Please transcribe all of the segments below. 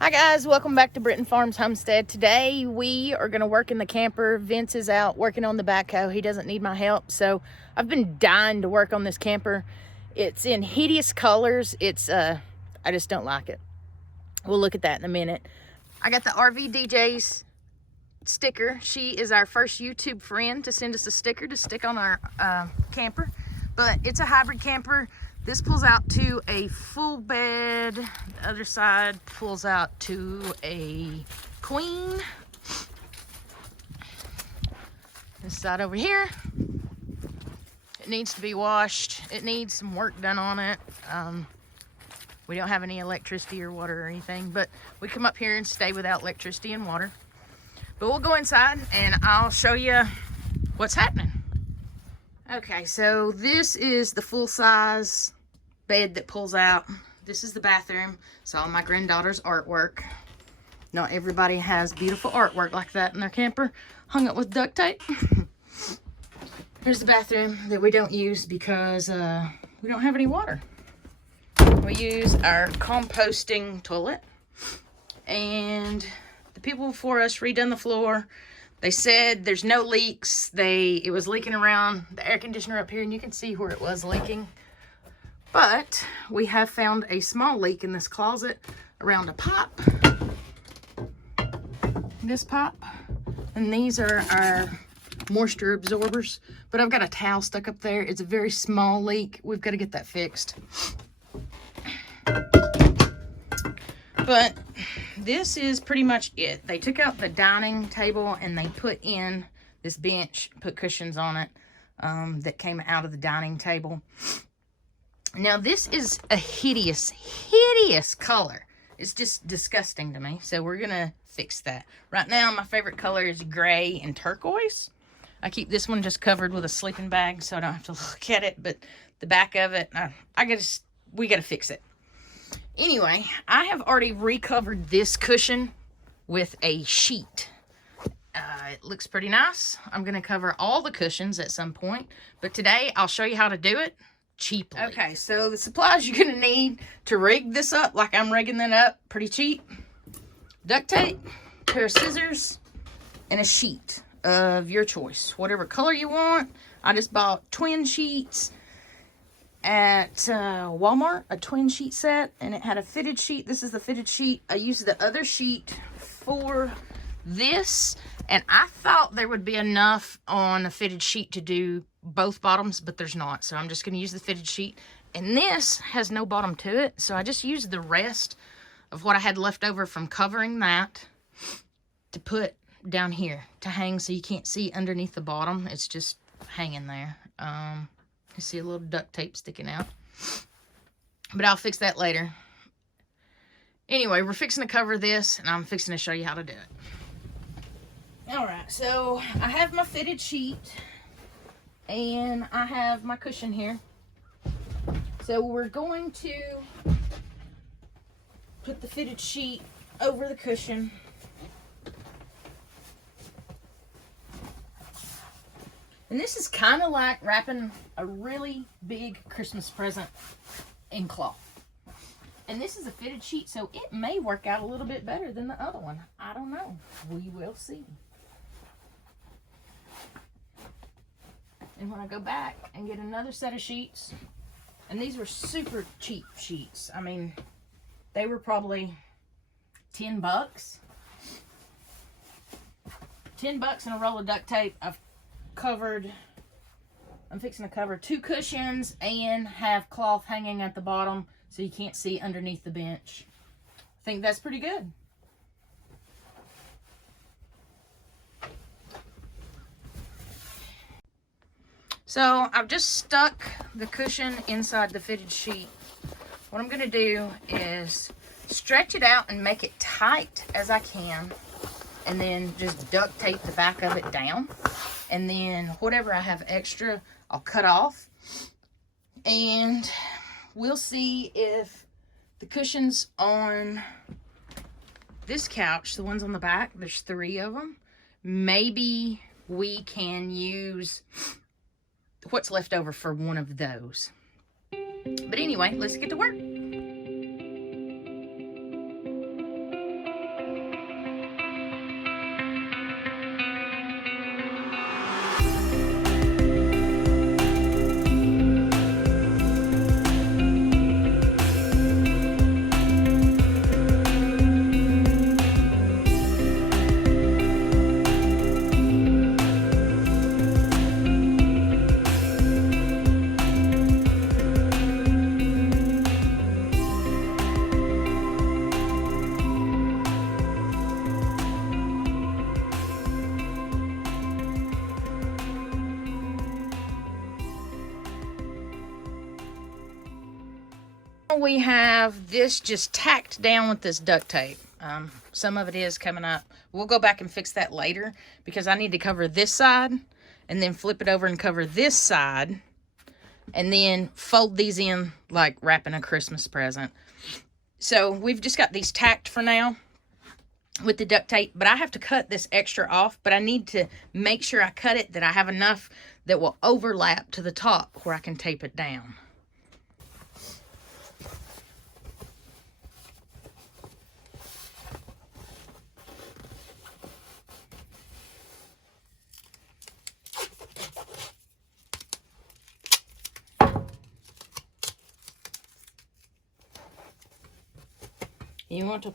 Hi guys, welcome back to Britton Farms Homestead. Today we are going to work in the camper. Vince is out working on the backhoe. He doesn't need my help, so I've been dying to work on this camper. It's in hideous colors. I just don't like it. We'll look at that in a minute. I got the RV DJ's sticker. She is our first YouTube friend to send us a sticker to stick on our camper, but it's a hybrid camper. This pulls out to a full bed. The other side pulls out to a queen. This side over here, it needs to be washed. It needs some work done on it. We don't have any electricity or water or anything, but we come up here and stay without electricity and water. But we'll go inside and I'll show you what's happening. Okay, so this is the full-size bed that pulls out. This is the bathroom. It's all my granddaughter's artwork. Not everybody has beautiful artwork like that in their camper, hung up with duct tape. Here's the bathroom that we don't use because we don't have any water. We use our composting toilet. And the people before us redone the floor. They said there's no leaks. It was leaking around the air conditioner up here, and you can see where it was leaking. But we have found a small leak in this closet around a pipe. This pipe. And these are our moisture absorbers. But I've got a towel stuck up there. It's a very small leak. We've got to get that fixed. But this is pretty much it. They took out the dining table and they put in this bench, put cushions on it that came out of the dining table. Now this is a hideous, hideous color. It's just disgusting to me. So we're going to fix that. Right now my favorite color is gray and turquoise. I keep this one just covered with a sleeping bag so I don't have to look at it. But the back of it, we got to fix it. Anyway, I have already recovered this cushion with a sheet. It looks pretty nice. I'm going to cover all the cushions at some point, but today I'll show you how to do it cheaply. Okay, so the supplies you're going to need to rig this up, like I'm rigging that up, pretty cheap. Duct tape, a pair of scissors, and a sheet of your choice. Whatever color you want. I just bought twin sheets at Walmart, a twin sheet set, and it had a fitted sheet. This is the fitted sheet. I used the other sheet for this, and I thought there would be enough on a fitted sheet to do both bottoms, but there's not, so I'm just going to use the fitted sheet. And this has no bottom to it, so I just used the rest of what I had left over from covering that to put down here to hang, so you can't see underneath the bottom. It's just hanging there. You see a little duct tape sticking out. But I'll fix that later. Anyway, we're fixing to cover this, and I'm fixing to show you how to do it. Alright, so I have my fitted sheet, and I have my cushion here. So we're going to put the fitted sheet over the cushion. And this is kind of like wrapping a really big Christmas present in cloth. And this is a fitted sheet, so it may work out a little bit better than the other one. I don't know. We will see. And when I go back and get another set of sheets, and these were super cheap sheets. I mean, they were probably 10 bucks. 10 bucks and a roll of duct tape. I'm fixing to cover 2 cushions and have cloth hanging at the bottom so you can't see underneath the bench. I think that's pretty good. So I've just stuck the cushion inside the fitted sheet. What I'm going to do is stretch it out and make it tight as I can, and then just duct tape the back of it down. And then whatever I have extra, I'll cut off. And we'll see if the cushions on this couch, the ones on the back, there's 3 of them. Maybe we can use what's left over for one of those. But anyway, let's get to work. we have this just tacked down with this duct tape. Some of it is coming up. We'll go back and fix that later because I need to cover this side and then flip it over and cover this side and then fold these in like wrapping a Christmas present. So we've just got these tacked for now with the duct tape, but I have to cut this extra off, but I need to make sure I cut it that I have enough that will overlap to the top where I can tape it down. You want to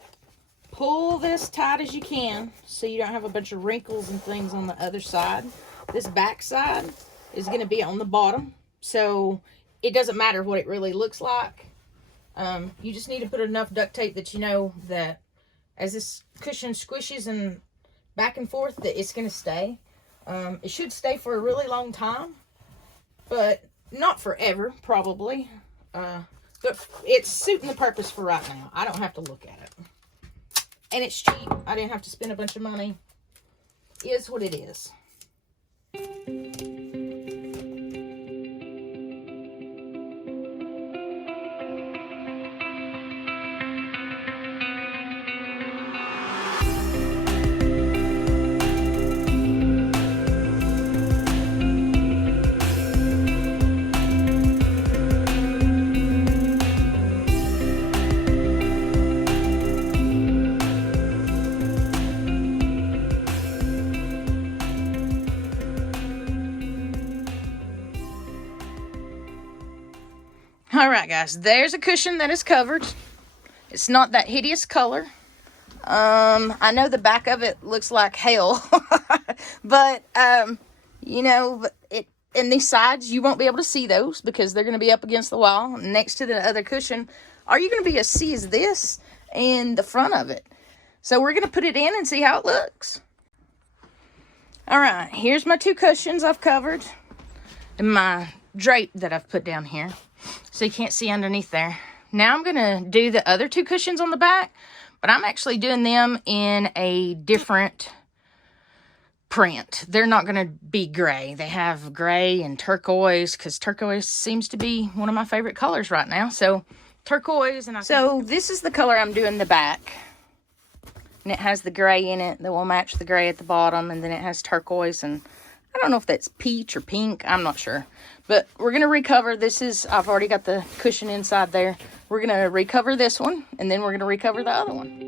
pull this tight as you can so you don't have a bunch of wrinkles and things on the other side. This back side is going to be on the bottom, so it doesn't matter what it really looks like. You just need to put enough duct tape that you know that as this cushion squishes and back and forth that it's going to stay. It should stay for a really long time, but not forever, probably. But it's suiting the purpose for right now. I don't have to look at it. And it's cheap. I didn't have to spend a bunch of money. It is what it is. All right, guys, there's a cushion that is covered. It's not that hideous color. I know the back of it looks like hell, but, you know, in these sides, you won't be able to see those because they're going to be up against the wall next to the other cushion. All you're going to be able to see is this and the front of it. So we're going to put it in and see how it looks. All right, here's my two cushions I've covered and my drape that I've put down here. So you can't see underneath there. Now I'm going to do the other two cushions on the back, but I'm actually doing them in a different print. They're not going to be gray. They have gray and turquoise because turquoise seems to be one of my favorite colors right now. So turquoise. So this is the color I'm doing the back. And it has the gray in it that will match the gray at the bottom. And then it has turquoise and I don't know if that's peach or pink. I'm not sure. But we're going to recover. I've already got the cushion inside there. We're going to recover this one. And then we're going to recover the other one.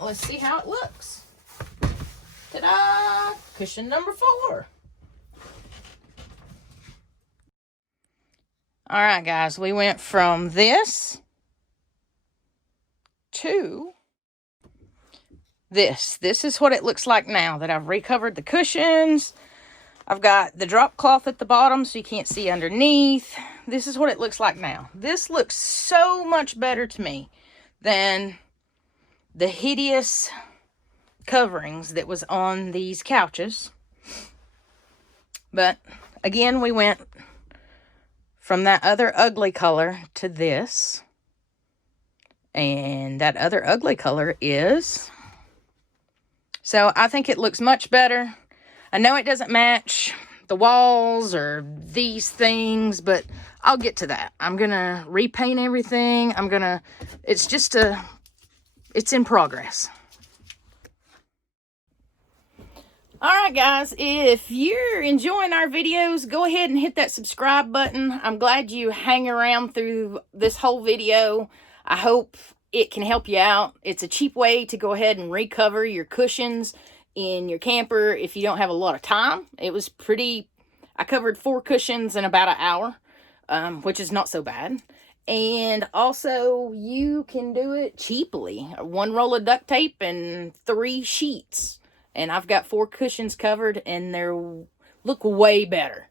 let's see how it looks. Ta-da! Cushion number 4. All right, guys, we went from this to this. This is what it looks like now that I've recovered the cushions. I've got the drop cloth at the bottom so you can't see underneath. This is what it looks like now. This looks so much better to me than the hideous coverings that was on these couches. But again, we went from that other ugly color to this. And that other ugly color is... So I think it looks much better. I know it doesn't match the walls or these things, but I'll get to that. I'm going to repaint everything. It's in progress. Alright guys, if you're enjoying our videos, go ahead and hit that subscribe button. I'm glad you hang around through this whole video. I hope it can help you out. It's a cheap way to go ahead and recover your cushions in your camper if you don't have a lot of time. It was I covered 4 cushions in about an hour, which is not so bad. And also, you can do it cheaply. 1 roll of duct tape and 3 sheets. And I've got 4 cushions covered, and they look way better.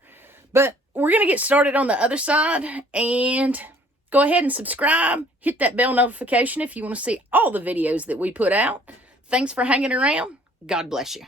But we're going to get started on the other side, and go ahead and subscribe. Hit that bell notification if you want to see all the videos that we put out. Thanks for hanging around. God bless you.